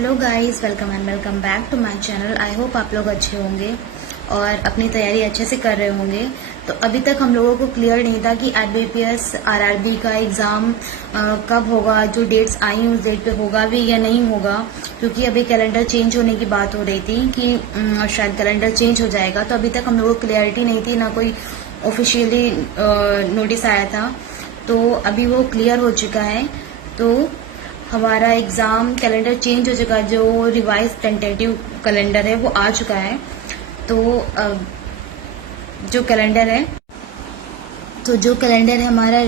Hello guys, welcome back to my channel. I hope आप लोग अच्छे होंगे और अपनी तैयारी अच्छे से कर रहे होंगे। तो अभी तक हम लोगों को क्लियर नहीं था कि IBPS RRB का एग्ज़ाम कब होगा। जो डेट्स आई उस डेट पे होगा भी या नहीं होगा, क्योंकि अभी कैलेंडर चेंज होने की बात हो रही थी कि शायद कैलेंडर चेंज हो जाएगा। तो अभी तक हम लोगों को क्लियरिटी नहीं थी, ना कोई ऑफिशियली नोटिस आया था। तो अभी वो क्लियर हो चुका है। तो हमारा एग्ज़ाम कैलेंडर चेंज हो चुका है। जो रिवाइज टेंटेटिव कैलेंडर है वो आ चुका है। तो जो कैलेंडर है हमारा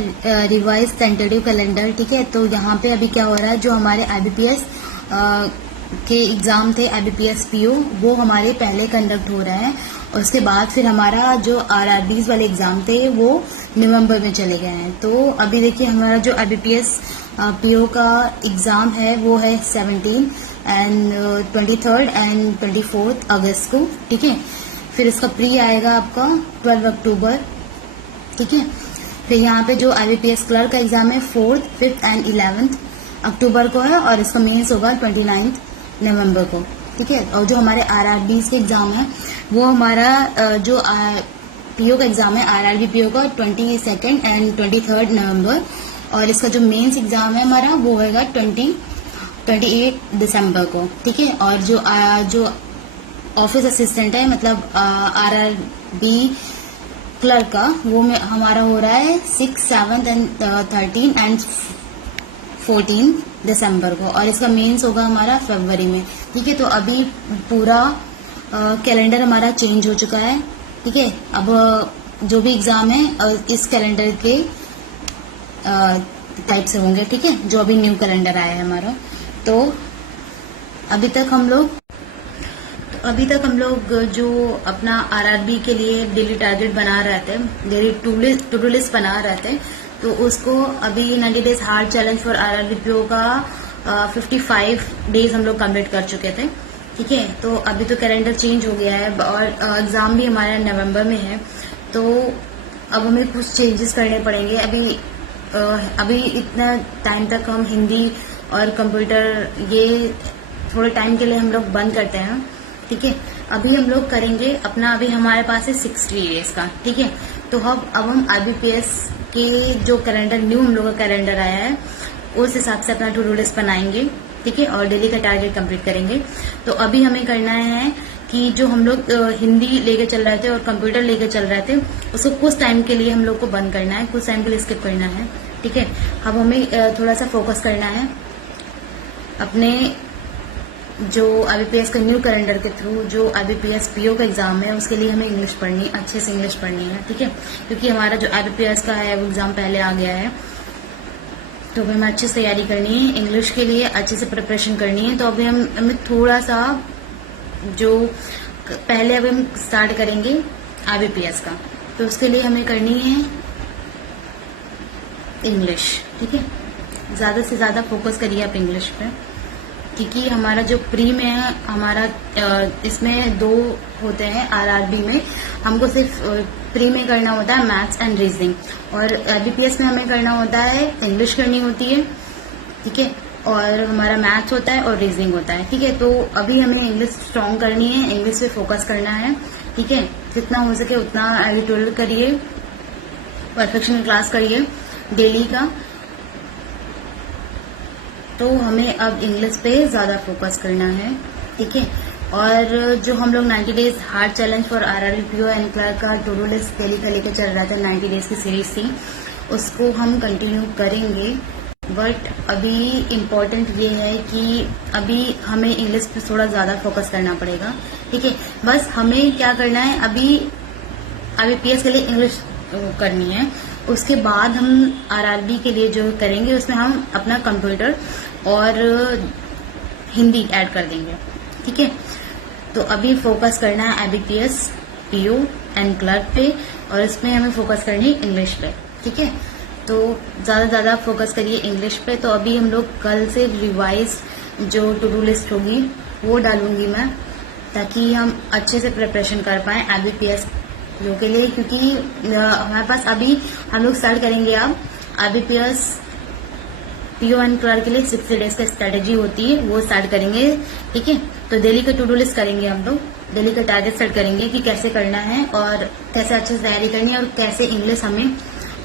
रिवाइज टेंटेटिव कैलेंडर, ठीक है। तो यहाँ पे अभी क्या हो रहा है, जो हमारे IBPS के एग्ज़ाम थे IBPS PO, वो हमारे पहले कंडक्ट हो रहे हैं। और उसके बाद फिर हमारा जो RRBs वाले एग्ज़ाम थे वो नवंबर में चले गए हैं। तो अभी देखिए, हमारा जो IBPS PO का एग्ज़ाम है वो है 17 एंड 23 एंड 24 अगस्त को, ठीक है। फिर इसका प्री आएगा आपका 12 अक्टूबर, ठीक है। फिर यहाँ पे जो IBPS क्लर्क का एग्ज़ाम है 4th, 5th एंड 11th अक्टूबर को है, और इसका मेंस होगा 29 नवंबर को, ठीक है। और जो हमारे RRBs के एग्ज़ाम है वो हमारा जो PO का एग्ज़ाम है RRB PO का 22 एंड 23 नवंबर, और इसका जो मेंस एग्ज़ाम है हमारा वो होगा 28 दिसंबर को, ठीक है। और जो ऑफिस असिस्टेंट है, मतलब RRB क्लर्क का, वो हमारा हो रहा है 6, 7 एंड 13 एंड 14 दिसंबर को, और इसका मेंस होगा हमारा फरवरी में, ठीक है। तो अभी पूरा कैलेंडर हमारा चेंज हो चुका है, ठीक है। अब जो भी एग्ज़ाम है इस कैलेंडर के टाइप से होंगे, ठीक है, जो अभी न्यू कैलेंडर आया है हमारा। तो अभी तक हम लोग जो अपना RRB के लिए डेली टारगेट बना रहे थे, डेली टू डू लिस्ट बना रहे थे, तो उसको अभी 90 days hard challenge for RRB PO का 55 डेज हम लोग कंप्लीट कर चुके थे, ठीक है। तो अभी तो कैलेंडर चेंज हो गया है और एग्ज़ाम भी हमारा नवंबर में है। तो अब हमें कुछ चेंजेस करने पड़ेंगे। अभी इतना टाइम तक हम हिंदी और कंप्यूटर ये थोड़े टाइम के लिए हम लोग बंद करते हैं, ठीक है। अभी हम लोग करेंगे अपना, अभी हमारे पास है 60 डेज का, ठीक है। तो अब हम IBPS के जो कैलेंडर न्यू हम लोग का कैलेंडर आया है उस हिसाब से अपना टू डू लिस्ट बनाएंगे, ठीक है, और डेली का टारगेट कंप्लीट करेंगे। तो अभी हमें करना है कि जो हम लोग हिंदी लेके चल रहे थे और कंप्यूटर लेके चल रहे थे, उसको कुछ टाइम के लिए हम लोग को बंद करना है, कुछ टाइम के लिए स्किप करना है, ठीक है। अब हमें थोड़ा सा फोकस करना है अपने जो IBPS का न्यू कैलेंडर के थ्रू। जो IBPS PO का एग्ज़ाम है उसके लिए हमें इंग्लिश पढ़नी, अच्छे से इंग्लिश पढ़नी है, ठीक है, क्योंकि हमारा जो IBPS का है वो एग्ज़ाम पहले आ गया है। तो हमें अच्छे से तैयारी करनी है, इंग्लिश के लिए अच्छे से प्रिपरेशन करनी है। तो अभी हमें थोड़ा सा जो पहले अभी हम स्टार्ट करेंगे IBPS का, तो उसके लिए हमें करनी है इंग्लिश, ठीक है। ज़्यादा से ज़्यादा फोकस करिए आप इंग्लिश पे, क्योंकि हमारा जो प्री में है, हमारा इसमें 2 होते हैं RRB में। हमको सिर्फ प्री में करना होता है मैथ्स एंड रीजनिंग, और IBPS में हमें करना होता है इंग्लिश करनी होती है, ठीक है, और हमारा मैथ्स होता है और रीजनिंग होता है, ठीक है। तो अभी हमें इंग्लिश स्ट्रॉन्ग करनी है, इंग्लिश पे फोकस करना है, ठीक है। जितना हो सके उतना एडिटोरियल करिए, परफेक्शन क्लास करिए डेली का। तो हमें अब इंग्लिश पे ज़्यादा फोकस करना है, ठीक है। और जो हम लोग 90 days hard challenge for RRB PO and clerk का टू डू लिस्ट डेली का लेकर चल रहा था, 90 डेज की सीरीज थी, उसको हम कंटिन्यू करेंगे। बट अभी इम्पोर्टेंट ये है कि अभी हमें इंग्लिश पे थोड़ा ज़्यादा फोकस करना पड़ेगा, ठीक है। बस हमें क्या करना है, अभी IBPS के लिए इंग्लिश करनी है, उसके बाद हम RRB के लिए जो करेंगे उसमें हम अपना कंप्यूटर और हिंदी ऐड कर देंगे, ठीक है। तो अभी फोकस करना है IBPS PO एंड क्लर्क पे, और इसमें हमें फोकस करनी है इंग्लिश पे, ठीक है। तो ज़्यादा से ज़्यादा फोकस करिए इंग्लिश पे। तो अभी हम लोग कल से रिवाइज जो टू डू लिस्ट होगी वो डालूंगी मैं, ताकि हम अच्छे से प्रिपरेशन कर पाएँ IBPS PO के लिए, क्योंकि हमारे पास अभी हम लोग स्टार्ट करेंगे अब IBPS PO1 क्लर्क के लिए 60 डेज का स्ट्रेटेजी होती है, वो स्टार्ट करेंगे। ठीक है, तो डेली का टू डू लिस्ट करेंगे हम लोग, डेली का टारगेट सेट करेंगे कि कैसे करना है और कैसे अच्छे से तैयारी करनी है और कैसे इंग्लिश हमें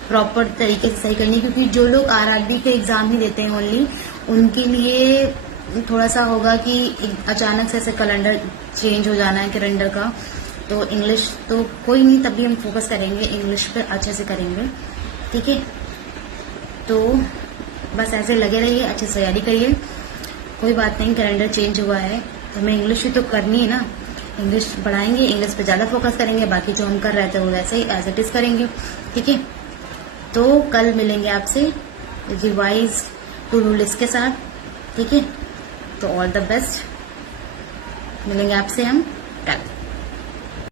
प्रॉपर तरीके से सही करनी है। क्योंकि जो लोग RRB के एग्जाम ही देते हैं ओनली, उनके लिए थोड़ा सा होगा कि अचानक से ऐसे कैलेंडर चेंज हो जाना है कैलेंडर का, तो इंग्लिश तो कोई नहीं, तब भी हम फोकस करेंगे इंग्लिश पे, अच्छे से करेंगे। ठीक है, तो बस ऐसे लगे रहिए, अच्छे से तैयारी करिए। कोई बात नहीं, कैलेंडर चेंज हुआ है, हमें इंग्लिश भी तो करनी है ना, इंग्लिश बढ़ाएंगे, इंग्लिश पे ज़्यादा फोकस करेंगे, बाकी जो हम कर रहे थे वो वैसे ही एज इट इज़ करेंगे। ठीक है, तो कल मिलेंगे आपसे रिवाइज टू डू लिस्ट के साथ। ठीक है, तो ऑल द बेस्ट, मिलेंगे आपसे हम कल।